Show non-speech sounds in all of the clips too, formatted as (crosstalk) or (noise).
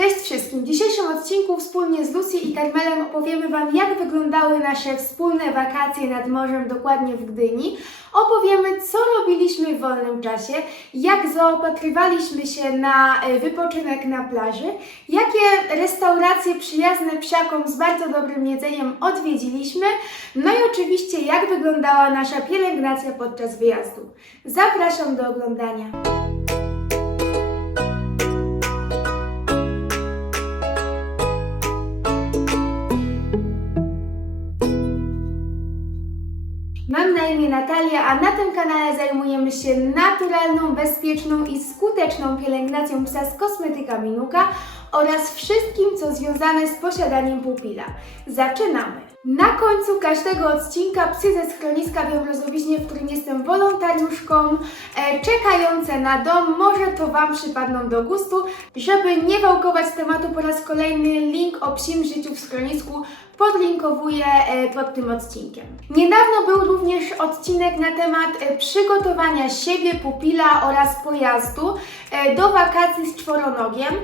Cześć wszystkim! W dzisiejszym odcinku wspólnie z Lucy i Carmelem opowiemy Wam, jak wyglądały nasze wspólne wakacje nad morzem, dokładnie w Gdyni. Opowiemy, co robiliśmy w wolnym czasie, jak zaopatrywaliśmy się na e, wypoczynek na plaży, jakie restauracje przyjazne psiakom z bardzo dobrym jedzeniem odwiedziliśmy, no i oczywiście, jak wyglądała nasza pielęgnacja podczas wyjazdu. Zapraszam do oglądania. Na imię Natalia, a na tym kanale zajmujemy się naturalną, bezpieczną i skuteczną pielęgnacją psa z kosmetykami Nuka oraz wszystkim, co związane z posiadaniem pupila. Zaczynamy! Na końcu każdego odcinka psy ze schroniska w Jambrozowiźnie, w którym jestem wolontariuszką, e, czekające na dom, może to Wam przypadną do gustu. Żeby nie wałkować tematu po raz kolejny, link o psim życiu w schronisku podlinkowuję e, pod tym odcinkiem. Niedawno był również odcinek na temat e, przygotowania siebie, pupila oraz pojazdu e, do wakacji z czworonogiem.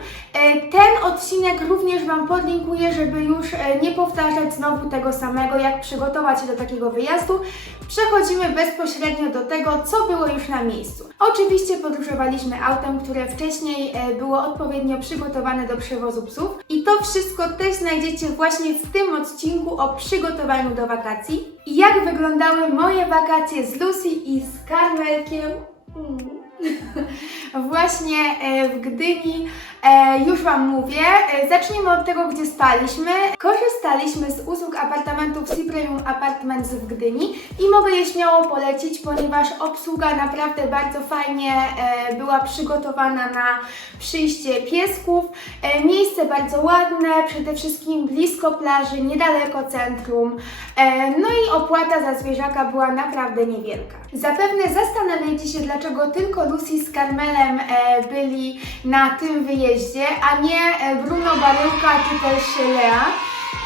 Ten odcinek również Wam podlinkuję, żeby już nie powtarzać znowu tego samego, jak przygotować się do takiego wyjazdu. Przechodzimy bezpośrednio do tego, co było już na miejscu. Oczywiście podróżowaliśmy autem, które wcześniej e, było odpowiednio przygotowane do przewozu psów i to wszystko też znajdziecie właśnie w tym odcinku o przygotowaniu do wakacji. I jak wyglądały moje wakacje z Lucy i z Karmelkiem. Mm. (laughs) Właśnie e, w Gdyni e, już Wam mówię. E, Zacznijmy od tego, gdzie spaliśmy. Korzystaliśmy z usług apartamentów Sea Premium Apartments w Gdyni i mogę je śmiało polecić, ponieważ obsługa naprawdę bardzo fajnie e, była przygotowana na przyjście piesków. E, Miejsce bardzo ładne, przede wszystkim blisko plaży, niedaleko centrum. E, No i opłata za zwierzaka była naprawdę niewielka. Zapewne zastanawiacie się, dlaczego tylko Lucy z Carmelem e, byli na tym wyjeździe, a nie e, Bruno Baryłka czy też Lea.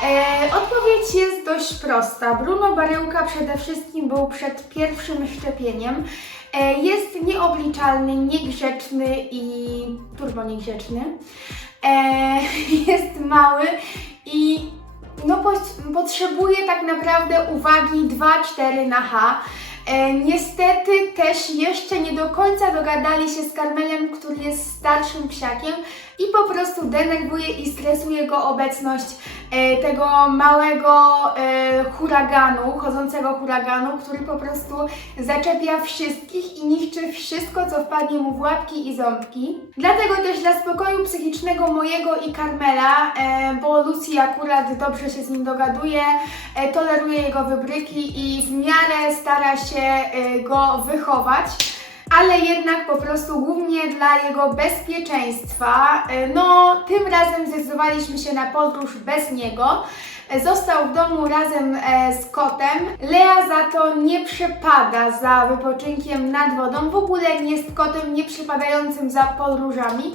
E, odpowiedź jest dość prosta. Bruno Baryłka przede wszystkim był przed pierwszym szczepieniem. E, jest nieobliczalny, niegrzeczny i turbo niegrzeczny. (laughs) Jest mały i no, po- potrzebuje tak naprawdę uwagi 2-4 na H. E, niestety też jeszcze nie do końca dogadali się z Karmelem, który jest starszym psiakiem i po prostu denerwuje i stresuje go obecność e, tego małego e, huraganu, chodzącego huraganu, który po prostu zaczepia wszystkich i niszczy wszystko, co wpadnie mu w łapki i ząbki. Dlatego też dla spokoju psychicznego mojego i Karmela, e, bo Lucy akurat dobrze się z nim dogaduje, e, toleruje jego wybryki i w miarę stara się e, go wychować ale jednak po prostu głównie dla jego bezpieczeństwa. E, No, tym razem zdecydowaliśmy się na podróż bez niego. E, Został w domu razem e, z kotem. Lea za to nie przepada za wypoczynkiem nad wodą, w ogóle nie jest kotem nie przepadającym za podróżami.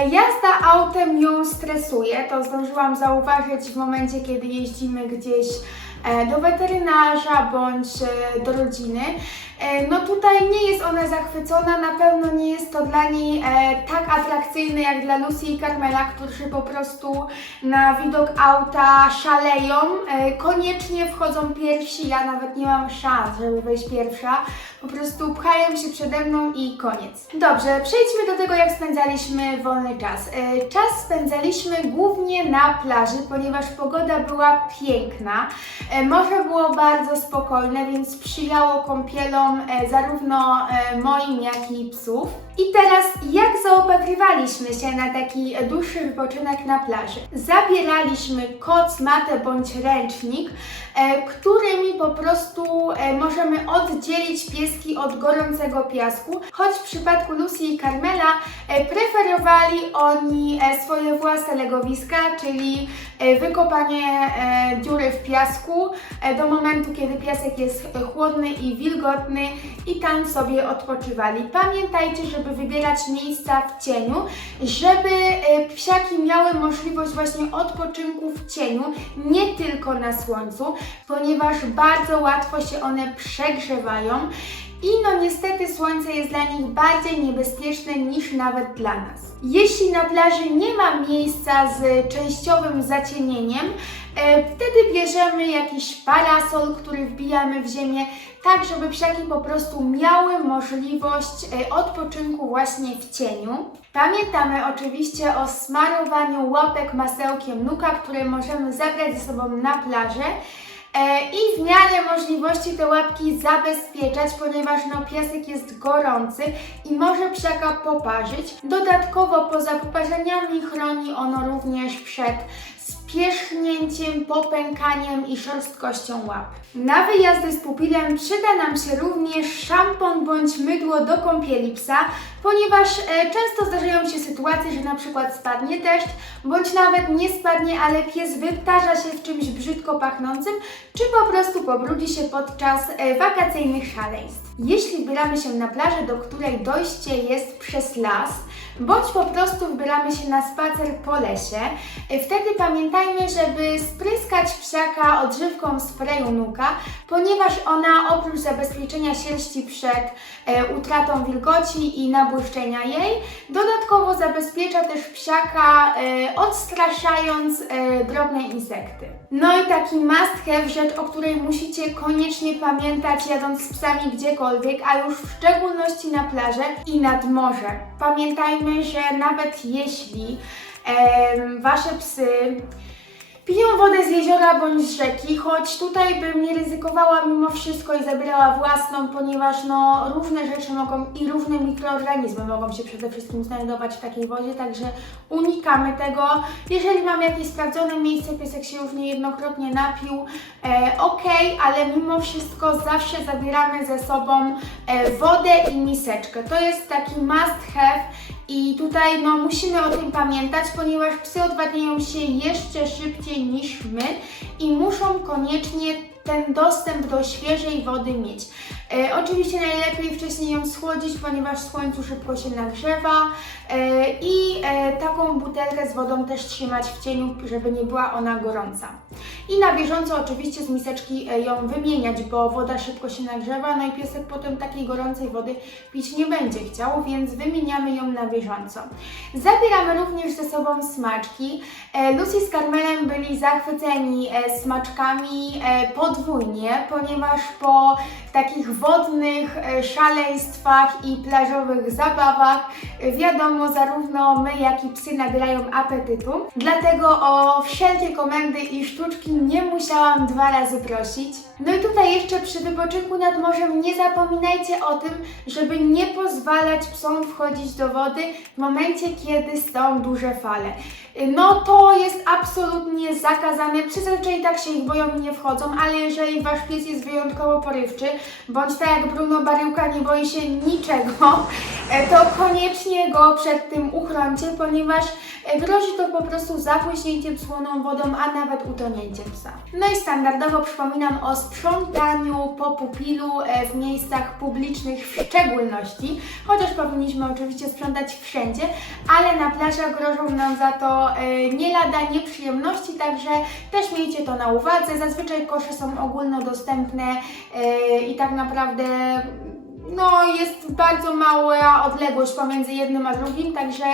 Jazda autem ją stresuje, to zdążyłam zauważyć w momencie, kiedy jeździmy gdzieś do weterynarza bądź do rodziny. E, No tutaj nie jest ona zachwycona, na pewno nie jest to dla niej e, tak atrakcyjne jak dla Lucy i Carmela, którzy po prostu na widok auta szaleją, e, koniecznie wchodzą pierwsi, ja nawet nie mam szans, żeby wejść pierwsza, po prostu pchają się przede mną i koniec. Dobrze, przejdźmy do tego, jak spędzaliśmy wolny czas. Czas spędzaliśmy głównie na plaży, ponieważ pogoda była piękna. Morze było bardzo spokojne, więc sprzyjało kąpielom e, zarówno e, moim, jak i psów. I teraz, jak zaopatrywaliśmy się na taki dłuższy wypoczynek na plaży? Zabieraliśmy koc, matę bądź ręcznik, e, którymi po prostu e, możemy oddzielić pieski od gorącego piasku, choć w przypadku Lucy i Carmela e, preferowali oni e, swoje własne legowiska, czyli e, wykopanie e, dziury w piasku e, do momentu, kiedy piasek jest chłodny i wilgotny i tam sobie odpoczywali. Pamiętajcie, żeby wybierać miejsca w cieniu, żeby e, psiaki miały możliwość właśnie odpoczynku w cieniu, nie tylko na słońcu, ponieważ bardzo łatwo się one przegrzewają. i no niestety słońce jest dla nich bardziej niebezpieczne niż nawet dla nas. Jeśli na plaży nie ma miejsca z częściowym zacienieniem, wtedy bierzemy jakiś parasol, który wbijamy w ziemię, tak żeby psiaki po prostu miały możliwość e, odpoczynku właśnie w cieniu. Pamiętamy oczywiście o smarowaniu łapek masełkiem nuka, które możemy zabrać ze sobą na plażę. E, I w miarę możliwości te łapki zabezpieczać, ponieważ no piasek jest gorący i może psiaka poparzyć. Dodatkowo poza poparzeniami chroni ono również przed spierzchnięciem, popękaniem i szorstkością łap. Na wyjazdy z pupilem przyda nam się również szampon bądź mydło do kąpieli psa, ponieważ e, często zdarzają się sytuacje, że na przykład spadnie deszcz, bądź nawet nie spadnie, ale pies wytarza się w czymś brzydko pachnącym, czy po prostu pobrudzi się podczas e, wakacyjnych szaleństw. Jeśli wybieramy się na plażę, do której dojście jest przez las, bądź po prostu wybieramy się na spacer po lesie, e, wtedy pamiętajmy, żeby spryskać psiaka odżywką sprayu nuka, ponieważ ona oprócz zabezpieczenia sierści przed e, utratą wilgoci i nabłyszczenia jej, dodatkowo zabezpiecza też psiaka e, odstraszając drobne insekty. No i taki must have, rzecz, o której musicie koniecznie pamiętać jadąc z psami gdziekolwiek, a już w szczególności na plażę i nad morze. Pamiętajmy, że nawet jeśli wasze psy piją wodę z jeziora bądź z rzeki, choć tutaj bym nie ryzykowała mimo wszystko i zabierała własną, ponieważ no różne rzeczy mogą i różne mikroorganizmy mogą się przede wszystkim znajdować w takiej wodzie, także unikamy tego. Jeżeli mamy jakieś sprawdzone miejsce, piesek się już niejednokrotnie napił, e, ok, ale mimo wszystko zawsze zabieramy ze sobą e, wodę i miseczkę. To jest taki must have i tutaj no, musimy o tym pamiętać, ponieważ psy odwadniają się jeszcze szybciej niż my i muszą koniecznie ten dostęp do świeżej wody mieć. E, oczywiście najlepiej wcześniej ją schłodzić, ponieważ w słońcu szybko się nagrzewa e, i e, taką butelkę z wodą też trzymać w cieniu, żeby nie była ona gorąca. I na bieżąco oczywiście z miseczki e, ją wymieniać, bo woda szybko się nagrzewa, no i piesek potem takiej gorącej wody pić nie będzie chciał, więc wymieniamy ją na bieżąco. Zabieramy również ze sobą smaczki. E, Lucy z Carmelem byli zachwyceni e, smaczkami podwójnie, ponieważ po takich wodnych szaleństwach i plażowych zabawach wiadomo, zarówno my, jak i psy nabierają apetytu. Dlatego o wszelkie komendy i sztuczki nie musiałam dwa razy prosić. No i tutaj jeszcze przy wypoczynku nad morzem nie zapominajcie o tym, żeby nie pozwalać psom wchodzić do wody w momencie, kiedy są duże fale. No to jest absolutnie zakazane. Psy zazwyczaj tak się ich boją i nie wchodzą, ale jeżeli wasz pies jest wyjątkowo porywczy, bądź tak jak Bruno Baryłka nie boi się niczego, (laughs) to koniecznie go przed tym uchrońcie, ponieważ grozi to po prostu zapłyśnięciem słoną wodą, a nawet utonięciem psa. No i standardowo przypominam o sprzątaniu po pupilu e, w miejscach publicznych w szczególności, chociaż powinniśmy oczywiście sprzątać wszędzie, ale na plażach grożą nam za to e, nie lada nieprzyjemności, także też miejcie to na uwadze. Zazwyczaj kosze są ogólnodostępne e, i tak naprawdę no, jest bardzo mała odległość pomiędzy jednym a drugim, także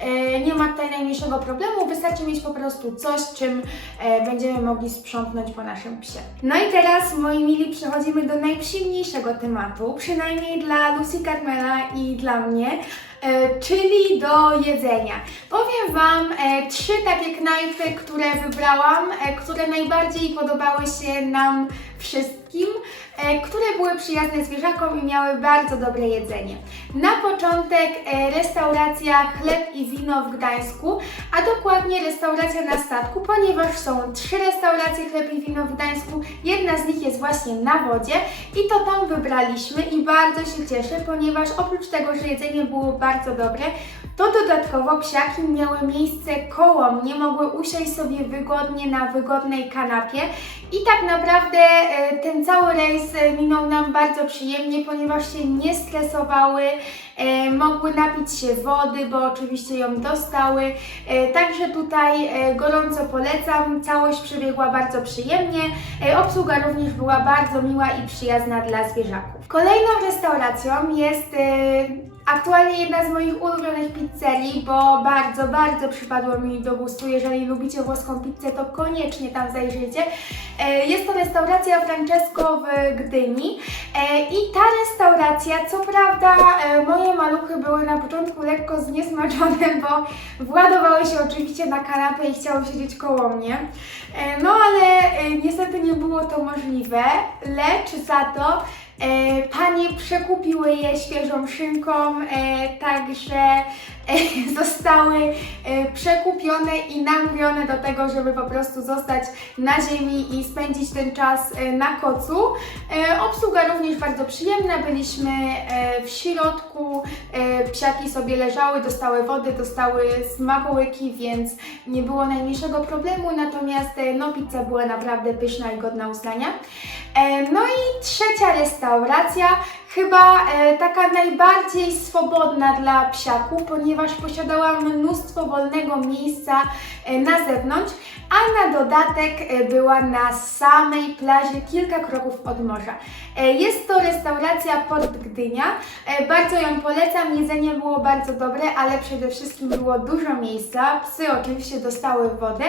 e, nie ma tutaj najmniejszego problemu. Wystarczy mieć po prostu coś, czym e, będziemy mogli sprzątnąć po naszym psie. No i teraz, moi mili, przechodzimy do najprzyjemniejszego tematu, przynajmniej dla Lucy Carmela i dla mnie. E, czyli do jedzenia. Powiem Wam e, trzy takie knajpy, które wybrałam, e, które najbardziej podobały się nam wszystkim, e, które były przyjazne zwierzakom i miały bardzo dobre jedzenie. Na początek e, restauracja Chleb i Wino w Gdańsku, a dokładnie restauracja na statku, ponieważ są trzy restauracje Chleb i Wino w Gdańsku. Jedna z nich jest właśnie na wodzie i to tam wybraliśmy i bardzo się cieszę, ponieważ oprócz tego, że jedzenie było bardzo dobre, To dodatkowo psiaki miały miejsce koło mnie, mogły usiąść sobie wygodnie na wygodnej kanapie i tak naprawdę e, ten cały rejs e, minął nam bardzo przyjemnie, ponieważ się nie stresowały, e, mogły napić się wody, bo oczywiście ją dostały. E, Także tutaj e, gorąco polecam, całość przebiegła bardzo przyjemnie, e, obsługa również była bardzo miła i przyjazna dla zwierzaków. Kolejną restauracją jest e, aktualnie jedna z moich ulubionych pizzerii, bo bardzo, bardzo przypadło mi do gustu. Jeżeli lubicie włoską pizzę, to koniecznie tam zajrzyjcie. E, Jest to restauracja Francesco w Gdyni E, i ta restauracja, co prawda e, moje maluchy były na początku lekko zniesmaczone, bo władowały się oczywiście na kanapę i chciały siedzieć koło mnie. No ale niestety nie było to możliwe, lecz za to panie przekupiły je świeżą szynką, e, także e, (laughs) zostały e, przekupione i namówione do tego, żeby po prostu zostać na ziemi i spędzić ten czas e, na kocu. E, obsługa również bardzo przyjemna, byliśmy e, w środku, e, psiaki sobie leżały, dostały wody, dostały smakołyki, więc nie było najmniejszego problemu, natomiast e, no pizza była naprawdę pyszna i godna uznania. E, No i trzecia restauracja, chyba e, taka najbardziej swobodna dla psiaków, ponieważ posiadała mnóstwo wolnego miejsca e, na zewnątrz, a na dodatek e, była na samej plaży kilka kroków od morza. E, Jest to restauracja Port Gdynia, e, bardzo ją polecam, jedzenie było bardzo dobre, ale przede wszystkim było dużo miejsca, psy oczywiście dostały wodę,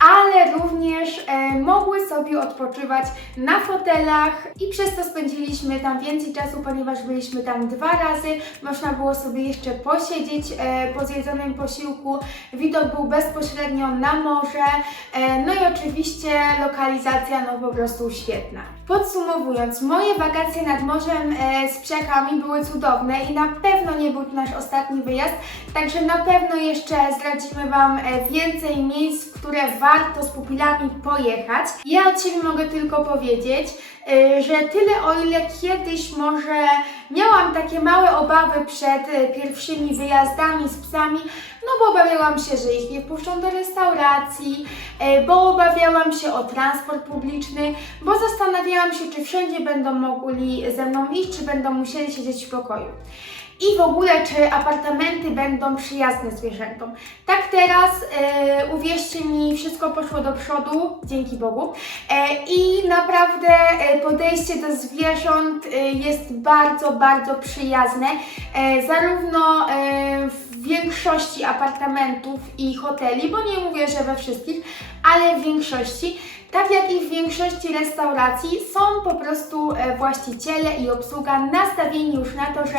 ale również e, mogły sobie odpoczywać na fotelach i przez to spędziliśmy tam więcej czasu, ponieważ byliśmy tam dwa razy. Można było sobie jeszcze posiedzieć e, po zjedzonym posiłku. Widok był bezpośrednio na morze, no i oczywiście lokalizacja no po prostu świetna. Podsumowując, moje wakacje nad morzem e, z psiakami były cudowne i na pewno nie był to nasz ostatni wyjazd, także na pewno jeszcze zdradzimy Wam e, więcej miejsc, w które warto z pupilami pojechać. Ja od siebie mogę tylko powiedzieć, e, że tyle o ile kiedyś może miałam takie małe obawy przed e, pierwszymi wyjazdami z psami, no bo obawiałam się, że ich nie wpuszczą do restauracji, e, bo obawiałam się o transport publiczny, bo zastanawiałam się, czy wszędzie będą mogli ze mną iść, czy będą musieli siedzieć w pokoju. I w ogóle, czy apartamenty będą przyjazne zwierzętom. Tak teraz, e, uwierzcie mi, wszystko poszło do przodu, dzięki Bogu. E, I naprawdę e, podejście do zwierząt e, jest bardzo, bardzo przyjazne. E, zarówno e, w większości apartamentów i hoteli, bo nie mówię, że we wszystkich, ale w większości. Tak jak i w większości restauracji są po prostu e, właściciele i obsługa nastawieni już na to, że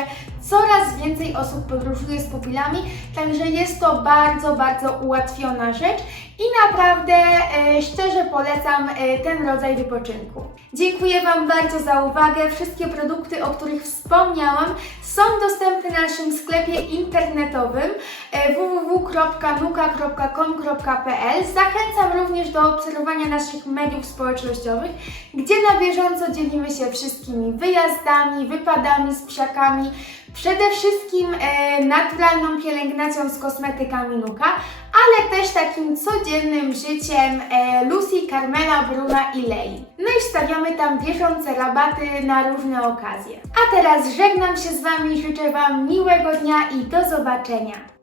coraz więcej osób podróżuje z pupilami, także jest to bardzo, bardzo ułatwiona rzecz i naprawdę e, szczerze polecam e, ten rodzaj wypoczynku. Dziękuję Wam bardzo za uwagę. Wszystkie produkty, o których wspomniałam, są dostępne na naszym sklepie internetowym e, www.nuka.com.pl. Zachęcam również do obserwowania naszych mediów społecznościowych, gdzie na bieżąco dzielimy się wszystkimi wyjazdami, wypadami z psiakami, przede wszystkim e, naturalną pielęgnacją z kosmetykami Nuka, ale też takim codziennym życiem e, Lucy, Carmela, Bruna i Lei. No i wstawiamy tam bieżące rabaty na różne okazje. A teraz żegnam się z Wami, życzę Wam miłego dnia i do zobaczenia.